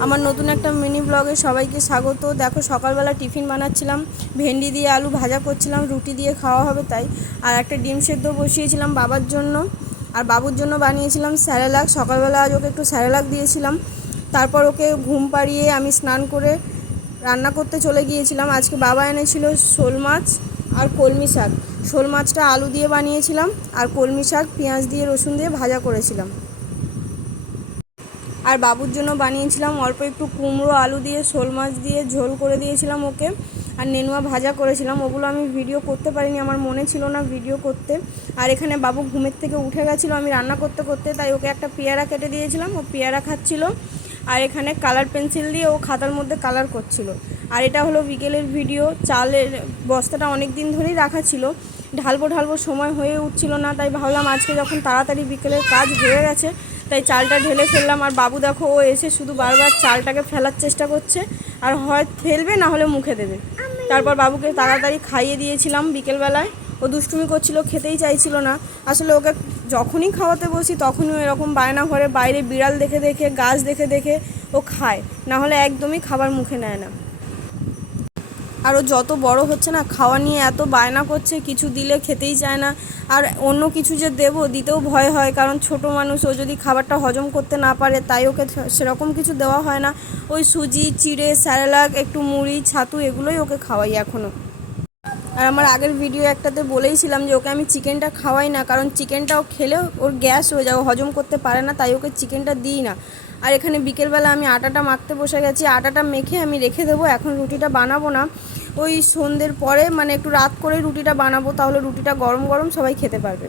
আমার নতুন একটা মিনি ব্লগে সবাইকে স্বাগত। দেখো সকালবেলা টিফিন বানাচ্ছিলাম, ভেন্ডি দিয়ে আলু ভাজা করছিলাম, রুটি দিয়ে খাওয়া হবে তাই। আর একটা ডিম সেদ্ধ বসিয়েছিলাম বাবার জন্য, আর বাবুর জন্য বানিয়েছিলাম স্যারেলাক। সকালবেলা আজ ওকে একটু স্যারেলাক দিয়েছিলাম, তারপর ওকে ঘুম পাড়িয়ে আমি স্নান করে রান্না করতে চলে গিয়েছিলাম। আজকে বাবা এনেছিল শোল মাছ আর কলমি শাক। শোল মাছটা আলু দিয়ে বানিয়েছিলাম, আর কলমি শাক পেঁয়াজ দিয়ে রসুন দিয়ে ভাজা করেছিলাম। আর বাবুর জন্য বানিয়েছিলাম অল্প একটু কুমড়ো আলু দিয়ে শোল মাছ দিয়ে ঝোল করে দিয়েছিলাম ওকে, আর নেনুয়া ভাজা করেছিলাম। ওগুলো আমি ভিডিও করতে পারিনি, আমার মনে ছিল না ভিডিও করতে। আর এখানে বাবু ঘুমের থেকে উঠে গেছিলো আমি রান্না করতে করতে, তাই ওকে একটা পেয়ারা কেটে দিয়েছিলাম, ও পেয়ারা খাচ্ছিল। আর এখানে কালার পেন্সিল দিয়ে ও খাতার মধ্যে কালার করছিল। আর এটা হলো বিকেলের ভিডিও। চালের বস্তাটা অনেক দিন ধরেই রাখা ছিল, ঢালবো ঢালবো সময় হয়ে উঠছিল না, তাই ভাবলাম আজকে যখন তাড়াতাড়ি বিকেলের কাজ হয়ে গেছে তাই চালটা ঢেলে ফেললাম। আর বাবু দেখো ও এসে শুধু বারবার চালটাকে ফেলার চেষ্টা করছে, আর হয় ফেলবে না হলে মুখে দেবে। তারপর বাবুকে তাড়াতাড়ি খাইয়ে দিয়েছিলাম বিকেলবেলায়। ও দুষ্টুমি করছিল, খেতেই চাইছিল না। আসলে ওকে যখনই খাওয়াতে বসি তখনই এরকম বায়না করে, বাইরে বিড়াল দেখে দেখে গাছ দেখে দেখে ও খায়, না হলে একদমই খাবার মুখে নেয় না। আর ও যত বড় হচ্ছে না, খাওয়া নিয়ে এত বায়না করছে, কিছু দিলে খেতেই চায় না। আর অন্য কিছু যে দেবো দিতেও ভয় হয়, কারণ ছোট মানুষ, ও যদি খাবারটা হজম করতে না পারে, তাই ওকে সেরকম কিছু দেওয়া হয় না। ওই সুজি, চিড়ে, স্যারেলাক, একটু মুড়ি, ছাতু এগুলোই ওকে খাওয়াই এখনও। আর আমার আগের ভিডিও একটাতে বলেইছিলাম যে ওকে আমি চিকেনটা খাওয়াই না, কারণ চিকেনটাও খেলে ওর গ্যাস হয়ে যায়, ও হজম করতে পারে না, তাই ওকে চিকেনটা দিই না। আর এখানে বিকেলবেলা আমি আটাটা মাখতে বসে গেছি, আটাটা মেখে আমি রেখে দেবো। এখন রুটিটা বানাবো না, ওই সন্ধ্যের পরে, মানে একটু রাত করে রুটিটা বানাবো, তাহলে রুটিটা গরম গরম সবাই খেতে পারবে।